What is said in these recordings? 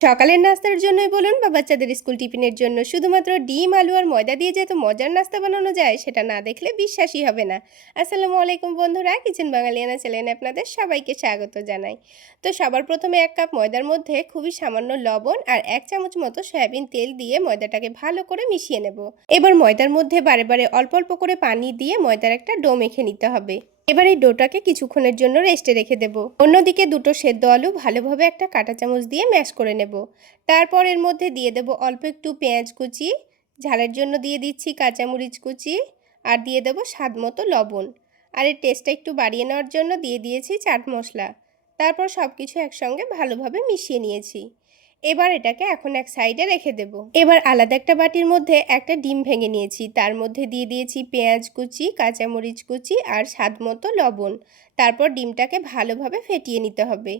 সকালের নাস্তার জন্যই বলুন বা বাচ্চাদের স্কুল টিফিনের জন্য শুধুমাত্র ডিম, আলু আর ময়দা দিয়ে যে এত মজার নাস্তা বানানো যায় সেটা না দেখলে বিশ্বাসই হবে না। আসসালামু আলাইকুম বন্ধুরা, কিচেন বাঙালিয়ানা চ্যানেলে আপনাদের সবাইকে স্বাগত জানাই। তো সবার প্রথমে 1 কাপ ময়দার মধ্যে খুবই সামান্য লবণ আর 1 চামচ মতো সয়াবিন তেল দিয়ে ময়দাটাকে ভালো করে মিশিয়ে নেব। এবার ময়দার মধ্যে বারে বারে অল্প অল্প করে পানি দিয়ে ময়দার একটা ডো মেখে নিতে হবে। এবার এই ডোটাকে কিছুক্ষণের জন্য রেস্টে রেখে দেব। অন্যদিকে দুটো সেদ্ধ আলু ভালোভাবে একটা কাঁটা চামচ দিয়ে ম্যাশ করে নেব। তারপর এর মধ্যে দিয়ে দেব অল্প একটু পেঁয়াজ কুচি, ঝালের জন্য দিয়ে দিচ্ছি কাঁচামরিচ কুচি, আর দিয়ে দেব স্বাদ মতো লবণ। আর এর টেস্টটা একটু বাড়িয়ে নেওয়ার জন্য দিয়ে দিয়েছি চাট মশলা। তারপর সব কিছু একসঙ্গে ভালোভাবে মিশিয়ে নিয়েছি। এবার এটাকে এখন এক সাইডে রেখে দেব। এবার আলাদা একটা বাটির মধ্যে একটা ডিম ভেঙে নিয়েছি, তার মধ্যে দিয়ে দিয়েছি পেঁয়াজ কুচি, কাঁচামরিচ কুচি আর স্বাদ মতো লবণ। তারপর ডিমটাকে ভালোভাবে ফেটিয়ে নিতে হবে।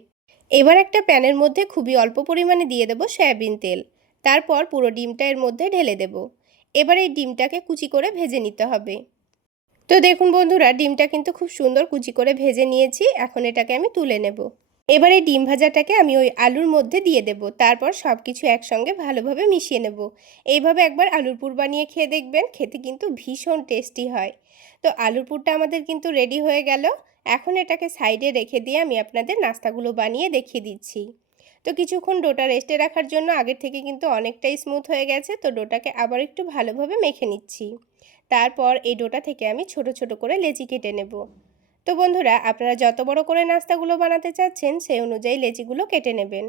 এবার একটা প্যানের মধ্যে খুবই অল্প পরিমাণে দিয়ে দেব সয়াবিন তেল। তারপর পুরো ডিমটা এর মধ্যে ঢেলে দেব। এবার এই ডিমটাকে কুচি করে ভেজে নিতে হবে। তো দেখুন বন্ধুরা, ডিমটা কিন্তু খুব সুন্দর কুচি করে ভেজে নিয়েছি। এখন এটাকে আমি তুলে নেব। এবার এই ডিম ভাজাটাকে আমি ওই আলুর মধ্যে দিয়ে দেব। তারপর সব কিছু একসঙ্গে ভালোভাবে মিশিয়ে নেব। এইভাবে একবার আলুর পুর বানিয়ে খেয়ে দেখবেন, খেতে কিন্তু ভীষণ টেস্টি হয়। তো আলুর পুরটা আমাদের কিন্তু রেডি হয়ে গেল। এখন এটাকে সাইডে রেখে দিয়ে আমি আপনাদের নাস্তাগুলো বানিয়ে দেখিয়ে দিচ্ছি। তো কিছুক্ষণ ডোটা রেস্টে রাখার জন্য আগের থেকে কিন্তু অনেকটাই স্মুথ হয়ে গেছে। তো ডোটাকে আবার একটু ভালোভাবে মেখে নিচ্ছি। তারপর এই ডোটা থেকে আমি ছোট ছোট করে লেচি কেটে নেব। তো বন্ধুরা, আপনারা যত বড় করে নাস্তাগুলো বানাতে চাচ্ছেন সেই অনুযায়ী লেচিগুলো কেটে নেবেন।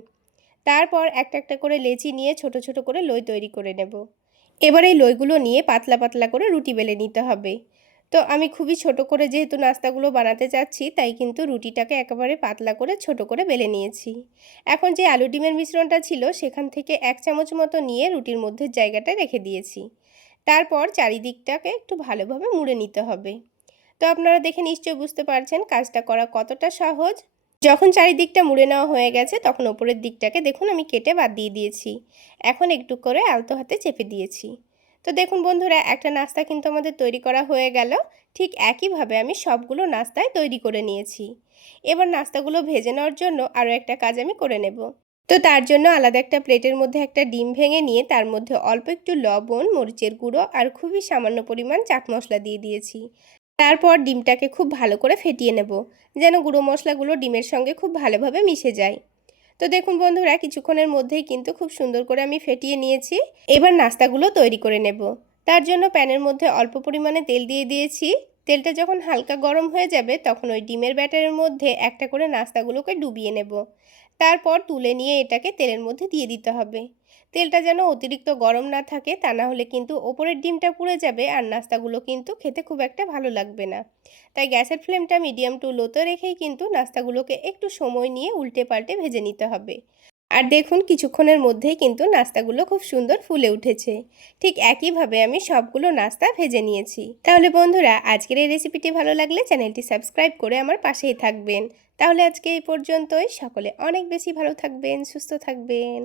তারপর একটা একটা করে লেচি নিয়ে ছোট ছোট করে লই তৈরি করে নেব। এবার এই লইগুলো নিয়ে পাতলা পাতলা করে রুটি বেলে নিতে হবে। তো আমি খুবই ছোট করে যেহেতু নাস্তাগুলো বানাতে চাচ্ছি, তাই কিন্তু রুটিটাকে একেবারে পাতলা করে ছোট করে বেলে নিয়েছি। এখন যে আলু ডিমের মিশ্রণটা ছিল সেখান থেকে 1 চামচ মতো নিয়ে রুটির মধ্যে জায়গাটা রেখে দিয়েছি। তারপর চারিদিকটাকে একটু ভালোভাবে মুড়ে নিতে হবে। তো আপনারা দেখে নিশ্চয়ই বুঝতে পারছেন কাজটা করা কতটা সহজ। যখন চারিদিকটা মুড়ে নেওয়া হয়ে গেছে তখন ওপরের দিকটাকে দেখুন আমি কেটে বাদ দিয়ে দিয়েছি। এখন একটু করে আলতো হাতে চেপে দিয়েছি। তো দেখুন বন্ধুরা, একটা নাস্তা কিন্তু আমাদের তৈরি করা হয়ে গেল। ঠিক একইভাবে আমি সবগুলো নাস্তায় তৈরি করে নিয়েছি। এবার নাস্তাগুলো ভেজে নেওয়ার জন্য আরও একটা কাজ আমি করে নেব। তো তার জন্য আলাদা একটা প্লেটের মধ্যে একটা ডিম ভেঙে নিয়ে তার মধ্যে অল্প একটু লবণ, মরিচের গুঁড়ো আর খুবই সামান্য পরিমাণ চাট মশলা দিয়ে দিয়েছি। তারপর ডিমটাকে খুব ভালো করে ফেটিয়ে নেব, যেন গুঁড়ো মশলাগুলো ডিমের সঙ্গে খুব ভালোভাবে মিশে যায়। তো দেখুন বন্ধুরা, কিছুক্ষণের মধ্যেই কিন্তু খুব সুন্দর করে আমি ফেটিয়ে নিয়েছি। এবার নাস্তাগুলো তৈরি করে নেব। তার জন্য প্যানের মধ্যে অল্প পরিমাণে তেল দিয়ে দিয়েছি। তেলটা যখন হালকা গরম হয়ে যাবে তখন ওই ডিমের ব্যাটারের মধ্যে একটা করে নাস্তাগুলোকে ডুবিয়ে নেব। তারপর তুলে নিয়ে এটাকে তেলের মধ্যে দিয়ে দিতে হবে। তেলটা যেন অতিরিক্ত গরম না থাকে, তা না হলে কিন্তু ওপরের ডিমটা পুড়ে যাবে আর নাস্তাগুলো কিন্তু খেতে খুব একটা ভালো লাগবে না। তাই গ্যাসের ফ্লেমটা মিডিয়াম টু লোতে রেখেই কিন্তু নাস্তাগুলোকে একটু সময় নিয়ে উল্টে পাল্টে ভেজে নিতে হবে। আর দেখুন কিছুক্ষণের মধ্যেই কিন্তু নাস্তাগুলো খুব সুন্দর ফুলে উঠেছে। ঠিক একইভাবে আমি সবগুলো নাস্তা ভেজে নিয়েছি। তাহলে বন্ধুরা, আজকের এই রেসিপিটি ভালো লাগলে চ্যানেলটি সাবস্ক্রাইব করে আমার পাশেই থাকবেন। তাহলে আজকে এই পর্যন্তই। সকলে অনেক বেশি ভালো থাকবেন, সুস্থ থাকবেন।